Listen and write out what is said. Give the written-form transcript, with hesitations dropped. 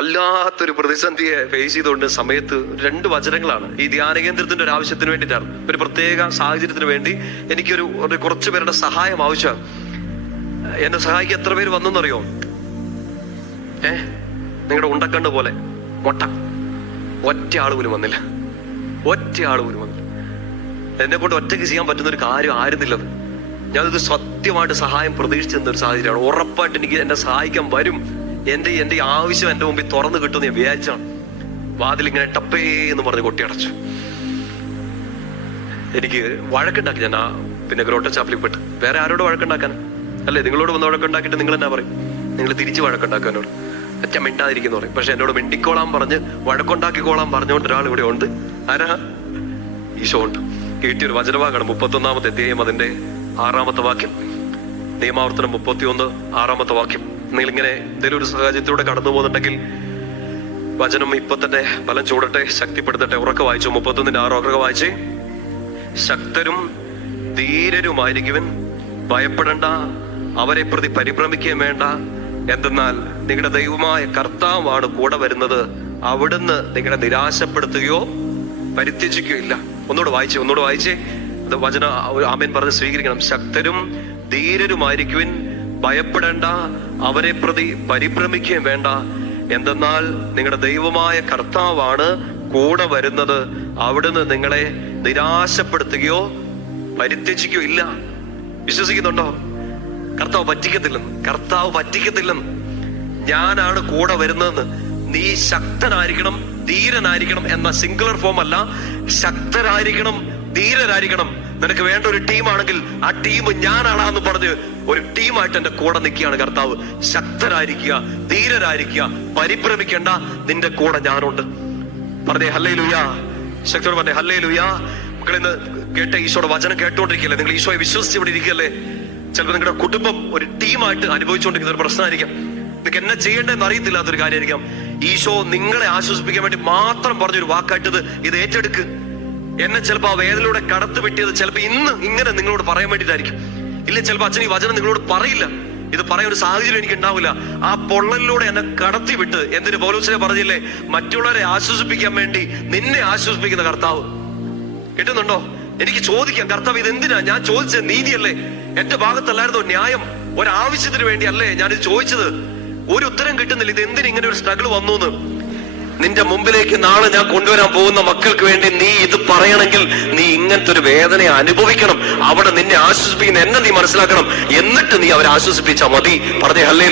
വല്ലാത്തൊരു പ്രതിസന്ധിയെ ഫേസ് ചെയ്തുകൊണ്ട് സമയത്ത് 2 വചനങ്ങളാണ് ഈ ധ്യാന കേന്ദ്രത്തിന്റെ ഒരു ആവശ്യത്തിന് വേണ്ടിയിട്ടാണ്, ഒരു പ്രത്യേക സാഹചര്യത്തിന് വേണ്ടി എനിക്കൊരു കുറച്ചു പേരുടെ സഹായം ആവശ്യമാണ്. എന്നെ സഹായിക്കാൻ എത്ര പേര് വന്നെന്നറിയോ? നിങ്ങളുടെ ഉണ്ടക്കണ്ണ് പോലെ മൊട്ട ഒറ്റ ആള് പോലും വന്നില്ല. എന്നെ കൊണ്ട് ഒറ്റയ്ക്ക് ചെയ്യാൻ പറ്റുന്ന ഒരു കാര്യം ആയിരുന്നില്ലത്. ഞാനിത് സത്യമായിട്ട് സഹായം പ്രതീക്ഷിച്ചിരുന്ന ഒരു സാഹചര്യമാണ്. ഉറപ്പായിട്ട് എനിക്ക് എന്നെ സഹായിക്കാൻ വരും, എന്റെ ആവശ്യം എന്റെ മുമ്പിൽ തുറന്നു കിട്ടുമെന്ന് ഞാൻ വിചാരിച്ചാണ്. വാതിലിങ്ങനെ ടപ്പേ എന്ന് പറഞ്ഞ് കൊട്ടിയടച്ചു. എനിക്ക് വഴക്കുണ്ടാക്കി. ഞാൻ പിന്നെ ഗ്രോട്ട ചാപ്പലിൽ പെട്ട് വേറെ ആരോട് വഴക്കുണ്ടാക്കാൻ അല്ലേ? നിങ്ങളോട് വന്ന് വഴക്കുണ്ടാക്കിയിട്ട് നിങ്ങൾ എന്നാ പറയും? നിങ്ങൾ തിരിച്ച് വഴക്കുണ്ടാക്കാനോട് അച്ഛൻ മിണ്ടാതിരിക്കുന്നു പറയും. പക്ഷെ എന്നോട് മിണ്ടിക്കോളാൻ പറഞ്ഞ് വഴക്കുണ്ടാക്കിക്കോളാൻ പറഞ്ഞുകൊണ്ട് ഒരാൾ ഇവിടെ ഉണ്ട്. ആരാ? ഈശോ ഉണ്ട്. കിട്ടിയൊരു വചനഭാഗമാണ് 31-ാമത്തെ അധ്യായം, അതിന്റെ 6-ാമത്തെ വാക്യം. നിയമാവർത്തനം 31, 6-ാമത്തെ വാക്യം. നിങ്ങളിങ്ങനെ എന്തെങ്കിലും ഒരു സാഹചര്യത്തിലൂടെ കടന്നു പോകുന്നുണ്ടെങ്കിൽ വചനം ഇപ്പൊ തന്നെ ബലം ചൂടട്ടെ, ശക്തിപ്പെടുത്തട്ടെ. ഉറക്കെ വായിച്ചു. 31-ന്റെ 6 ഉറക്കെ വായിച്ചേ. ശക്തരും ധീരരുമായിരിക്കുവൻ, ഭയപ്പെടേണ്ട, അവരെ പ്രതി പരിഭ്രമിക്കുകയും വേണ്ട. എന്തെന്നാൽ നിങ്ങളുടെ ദൈവമായ കർത്താവാണ് കൂടെ വരുന്നത്. അവിടുന്ന് നിങ്ങളെ നിരാശപ്പെടുത്തുകയോ പരിത്യജിക്കുകയോ ഇല്ല. ഒന്നുകൂടെ വായിച്ചേ. അത് വചന ആമേൻ പറഞ്ഞ് സ്വീകരിക്കണം. ശക്തരും ധീരരുമായിരിക്കുവിൻ, ഭയപ്പെടേണ്ട, അവരെ പ്രതി പരിഭ്രമിക്കുകയും വേണ്ട. എന്തെന്നാൽ നിങ്ങളുടെ ദൈവമായ കർത്താവാണ് കൂടെ വരുന്നത്. അവിടുന്ന് നിങ്ങളെ നിരാശപ്പെടുത്തുകയോ പരിത്യജിക്കുകയോ ഇല്ല. വിശ്വസിക്കുന്നുണ്ടോ? കർത്താവ് പറ്റിക്കത്തില്ലെന്ന്. ഞാനാണ് കൂടെ വരുന്നതെന്ന്. നീ ശക്തനായിരിക്കണം, ധീരനായിരിക്കണം എന്ന സിംഗുലർ ഫോം അല്ല. ശക്തരായിരിക്കണം, ധീരരായിരിക്കണം. നിനക്ക് വേണ്ട ഒരു ടീമാണെങ്കിൽ ആ ടീം ഞാനാണെന്ന് പറഞ്ഞ് ഒരു ടീമായിട്ട് എന്റെ കൂടെ നിൽക്കുകയാണ് കർത്താവ്. ശക്തരായിരിക്കുക, ധീരരായിരിക്കുക, പരിഭ്രമിക്കേണ്ട, നിന്റെ കൂടെ ഞാനുണ്ട്. പറഞ്ഞേ ഹല്ലേലൂയാ. ശക്തരോട് പറഞ്ഞേ ഹല്ലേലൂയാ. മക്കളിന്ന് കേട്ട ഈശോയുടെ വചനം കേട്ടോണ്ടിരിക്കല്ലേ? നിങ്ങൾ ഈശോയെ വിശ്വസിച്ച് ഇവിടെ ഇരിക്കല്ലേ? ചിലപ്പോൾ നിങ്ങളുടെ കുടുംബം ഒരു ടീമായിട്ട് അനുഭവിച്ചുകൊണ്ടിരിക്കുന്ന ഒരു പ്രശ്നമായിരിക്കാം. നിങ്ങൾക്ക് എന്നെ ചെയ്യേണ്ടതെന്ന് അറിയത്തില്ലാത്തൊരു കാര്യമായിരിക്കാം. ഈശോ നിങ്ങളെ ആശ്വസിപ്പിക്കാൻ വേണ്ടി മാത്രം പറഞ്ഞൊരു വാക്കായിട്ടത് ഇത് ഏറ്റെടുക്ക്. എന്നെ ചിലപ്പോൾ ആ വേദനയിലൂടെ കടത്തി വിട്ടിയത് ചിലപ്പോൾ ഇന്ന് ഇങ്ങനെ നിങ്ങളോട് പറയാൻ വേണ്ടിയിട്ടായിരിക്കും. ഇല്ല, ചിലപ്പോൾ അച്ഛൻ ഈ വചനം നിങ്ങളോട് പറയില്ല. ഇത് പറയാൻ ഒരു സാഹചര്യം എനിക്ക് ഉണ്ടാവില്ല. ആ പൊള്ളലിലൂടെ എന്നെ കടത്തി വിട്ട്, എന്തിന് പൗലോസിനെ പറഞ്ഞില്ലേ, മറ്റുള്ളവരെ ആശ്വസിപ്പിക്കാൻ വേണ്ടി നിന്നെ ആശ്വസിപ്പിക്കുന്ന കർത്താവ്. കിട്ടുന്നുണ്ടോ? എനിക്ക് ചോദിക്കാം, കർത്താവ് ഇതെന്തിനാ? ഞാൻ ചോദിച്ചത് നീതിയല്ലേ? എന്റെ ഭാഗത്തല്ലായിരുന്നോ ന്യായം? ഒരാവശ്യത്തിന് വേണ്ടിയല്ലേ ഞാനിത് ചോദിച്ചത്? ഒരു ഉത്തരം കിട്ടുന്നില്ല. ഇത് എന്തിന് ഇങ്ങനെ ഒരു സ്ട്രഗിൾ വന്നു എന്ന്. നിന്റെ മുമ്പിലേക്ക് നാളെ ഞാൻ കൊണ്ടുവരാൻ പോകുന്ന മക്കൾക്ക് വേണ്ടി നീ ഇത് പറയണമെങ്കിൽ നീ ഇങ്ങനത്തെ ഒരു വേദനയെ അനുഭവിക്കണം. അവിടെ നിന്നെ ആശ്വസിപ്പിക്കുന്ന എന്നെ നീ മനസ്സിലാക്കണം. എന്നിട്ട് നീ അവരെ ആശ്വസിപ്പിച്ചാൽ മതി. പറഞ്ഞേ ഹല്ലേ.